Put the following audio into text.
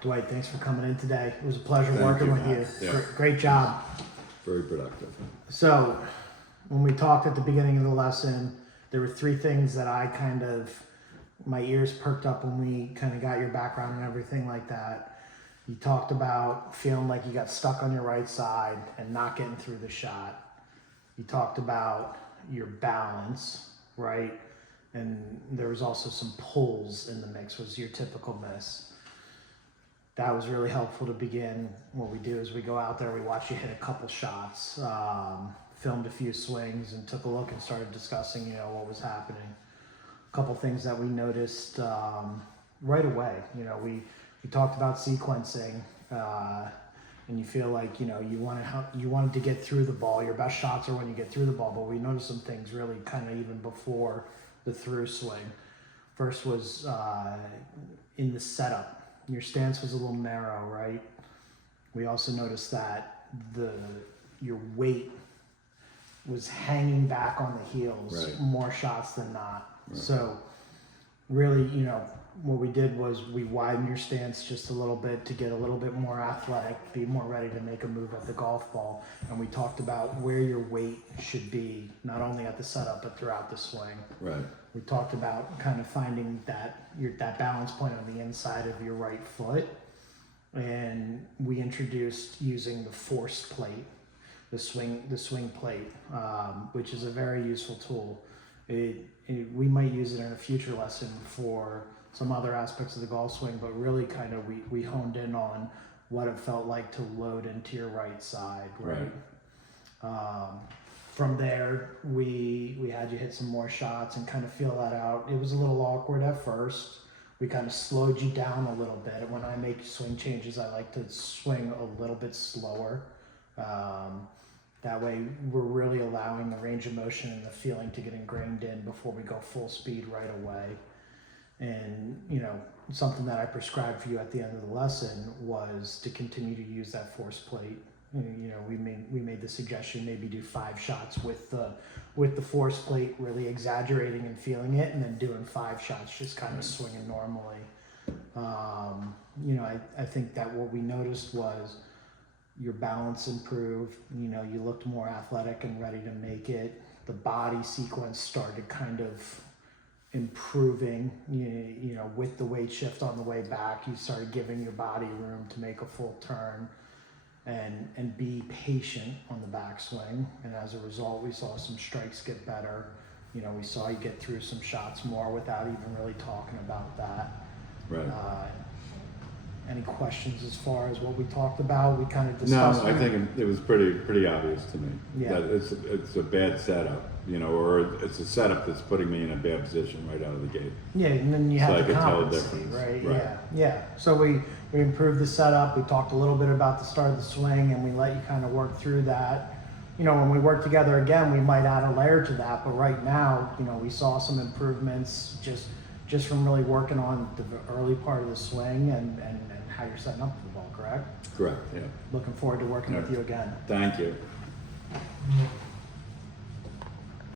Dwight, thanks for coming in today. It was a pleasure Thank working you, with Matt. you. Yeah. Great job. Very productive. So, when we talked at the beginning of the lesson, there were three things that my ears perked up when we kind of got your background and everything like that. You talked about feeling like you got stuck on your right side and not getting through the shot. You talked about your balance, right? And there was also some pulls in the mix, was your typical miss. That was really helpful to begin. What we do is we go out there, we watch you hit a couple shots, filmed a few swings, and took a look and started discussing, what was happening. A couple things that we noticed right away. We talked about sequencing, and you feel like you wanted to get through the ball. Your best shots are when you get through the ball, but we noticed some things really kind of even before the through swing. First was in the setup. Your stance was a little narrow, right? We also noticed that your weight was hanging back on the heels, Right. more shots than not. Right. So really, what we did was we widened your stance just a little bit to get a little bit more athletic, be more ready to make a move at the golf ball. And we talked about where your weight should be, not only at the setup, but throughout the swing. Right. We talked about kind of finding that balance point on the inside of your right foot, and we introduced using the force plate, the swing plate, which is a very useful tool. We might use it in a future lesson for some other aspects of the golf swing, but really kind of we honed in on what it felt like to load into your right side, right? From there, we had you hit some more shots and kind of feel that out. It was a little awkward at first. We kind of slowed you down a little bit. When I make swing changes, I like to swing a little bit slower. That way, we're really allowing the range of motion and the feeling to get ingrained in before we go full speed right away. And, something that I prescribed for you at the end of the lesson was to continue to use that force plate. We made the suggestion maybe do 5 shots with the force plate, really exaggerating and feeling it, and then doing 5 shots just kind of swinging normally. I think that what we noticed was your balance improved. You looked more athletic and ready to make it. The body sequence started kind of improving. With the weight shift on the way back, you started giving your body room to make a full turn and be patient on the backswing. And as a result, we saw some strikes get better. We saw you get through some shots more without even really talking about that. Right. Any questions as far as what we talked about? We kind of No, discussed. I think it was pretty obvious to me. Yeah. That it's a bad setup, or it's a setup that's putting me in a bad position right out of the gate. Yeah, and then you So I had to could tell the compensate, difference. right? Yeah. So we improved the setup. We talked a little bit about the start of the swing, and we let you kind of work through that. When we work together again, we might add a layer to that. But right now, we saw some improvements just from really working on the early part of the swing and how you're setting up the ball. Correct? Correct. Yeah. Looking forward to working with you again. Thank you.